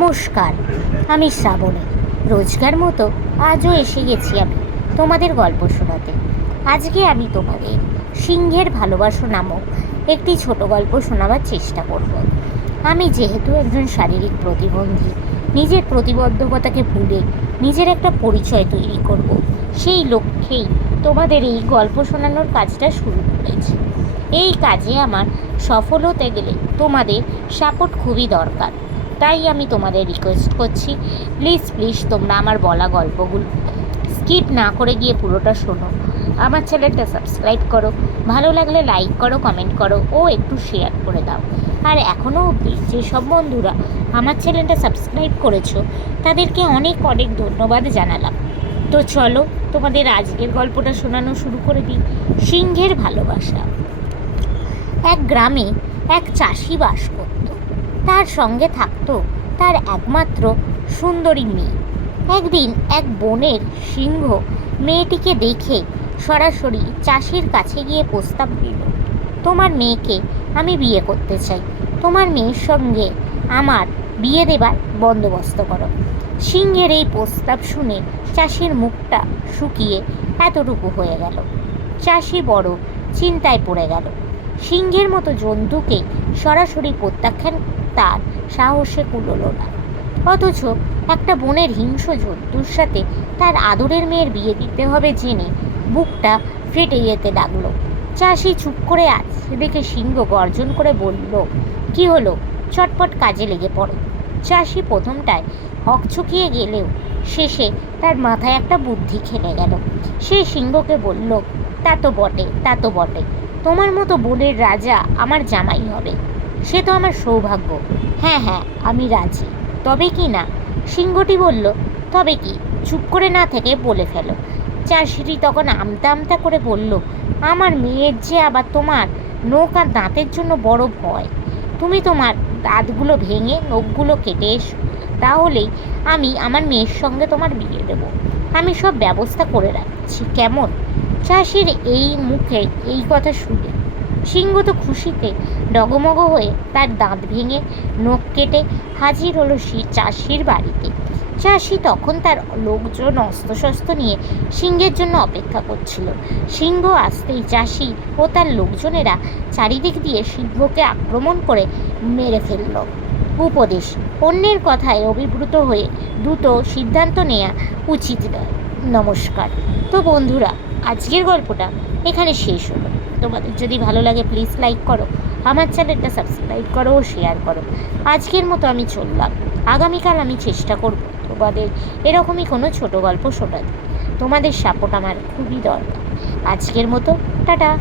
নমস্কার, আমি শ্রাবণী। রোজকার মতো আজও এসে গেছি আমি তোমাদের গল্প শোনাতে। আজকে আমি তোমাদের সিংহের ভালোবাসা নামক একটি ছোট গল্প শোনাবার চেষ্টা করব। আমি যেহেতু একজন শারীরিক প্রতিবন্ধী, নিজের প্রতিবদ্ধকতাকে ভুলে নিজের একটা পরিচয় তৈরি করব, সেই লক্ষ্যেই তোমাদের এই গল্প শোনানোর কাজটা শুরু করেছি। এই কাজে আমার সফল হতে গেলে তোমাদের সাপোর্ট খুবই দরকার। তাই আমি তোমাদের রিকোয়েস্ট করছি। প্লিজ প্লিজ তোমরা আমার বলা গল্পগুলো স্কিপ না করে গিয়ে পুরোটা শোনো। আমার চ্যানেলটা সাবস্ক্রাইব করো। ভালো লাগলে লাইক করো কমেন্ট করো, ও একটু শেয়ার করে দাও। আর এখনও অবধি যেসব বন্ধুরা আমার চ্যানেলটা সাবস্ক্রাইব করেছ, তাদেরকে অনেক অনেক ধন্যবাদ জানালাম। তো চলো, তোমাদের আজকের গল্পটা শোনানো শুরু করে দিই। সিংহের ভালোবাসা। এক গ্রামে এক চাষি বাস করত। তার সঙ্গে থাকতো তার একমাত্র সুন্দরী মেয়ে। একদিন এক বনের সিংহ মেয়েটিকে দেখে সরাসরি চাষির কাছে গিয়ে প্রস্তাব দিল, তোমার মেয়েকে আমি বিয়ে করতে চাই। তোমার মেয়ের সঙ্গে আমার বিয়ে দেবার বন্দোবস্ত করো। সিংহের এই প্রস্তাব শুনে চাষির মুখটা শুকিয়ে এতটুকু হয়ে গেল। চাষি বড় চিন্তায় পড়ে গেল। সিংহের মতো জন্তুকে সরাসরি প্রত্যাখ্যান, তার সাহসে কুলোলো না। অথচ একটা বনের হিংস্র জন্তুর সাথে তার আদরের মেয়ের বিয়ে দিতে হবে জেনে বুকটা ফেটে যেতে লাগল। চাষি চুপ করে আছে দেখে সিংহ গর্জন করে বলল, কি হলো? চটপট কাজে লেগে পড়ো। চাষি প্রথমটায় হকচকিয়ে গেলেও শেষে তার মাথায় একটা বুদ্ধি খেলে গেল। সে সিংহকে বলল, তা তো বটে, তা তো বটে। তোমার মতো বনের রাজা আমার জামাই হবে। সে তো আমার সৌভাগ্য। হ্যাঁ হ্যাঁ আমি রাজি। তবে কি না? সিংহটি বলল, তবে কি? চুপ করে না থেকে বলে ফেলো। চাষিটি তখন আমতা আমতা করে বলল, আমার মেয়ের যে আবার তোমার নখ আর দাঁতের জন্য বড় ভয়। তুমি তোমার দাঁতগুলো ভেঙে নখগুলো কেটে এসো। তাহলেই আমি আমার মেয়ের সঙ্গে তোমার বিয়ে দেবো। আমি সব ব্যবস্থা করে রাখছি। কেমন? চাষির এই মুখে, এই কথা শুনে সিংহ তো খুশিতে ডগমগ হয়ে তার দাঁত ভেঙে নখ কেটে হাজির হলো সে চাষির বাড়িতে। চাষি তখন তার লোকজন অস্ত্রশস্ত্র নিয়ে সিংহের জন্য অপেক্ষা করছিল। সিংহ আসতেই চাষি ও তার লোকজনেরা চারিদিক দিয়ে সিংহকে আক্রমণ করে মেরে ফেলল। উপদেশ, অন্যের কথায় অভিভূত হয়ে দ্রুত সিদ্ধান্ত নেওয়া উচিত নয়। নমস্কার। তো বন্ধুরা আজকের গল্পটা এখানে শেষ হলো। তোমাদের যদি ভালো লাগে প্লিজ লাইক করো। আমার চ্যানেলটা সাবস্ক্রাইব করো ও শেয়ার করো। আজকের মতো আমি চললাম। আগামীকাল আমি চেষ্টা করব তোমাদের এরকমই কোনো ছোট গল্প শোনাতে তোমাদের সাপোর্ট আমার খুবই দরকার। আজকের মতো, টাটা।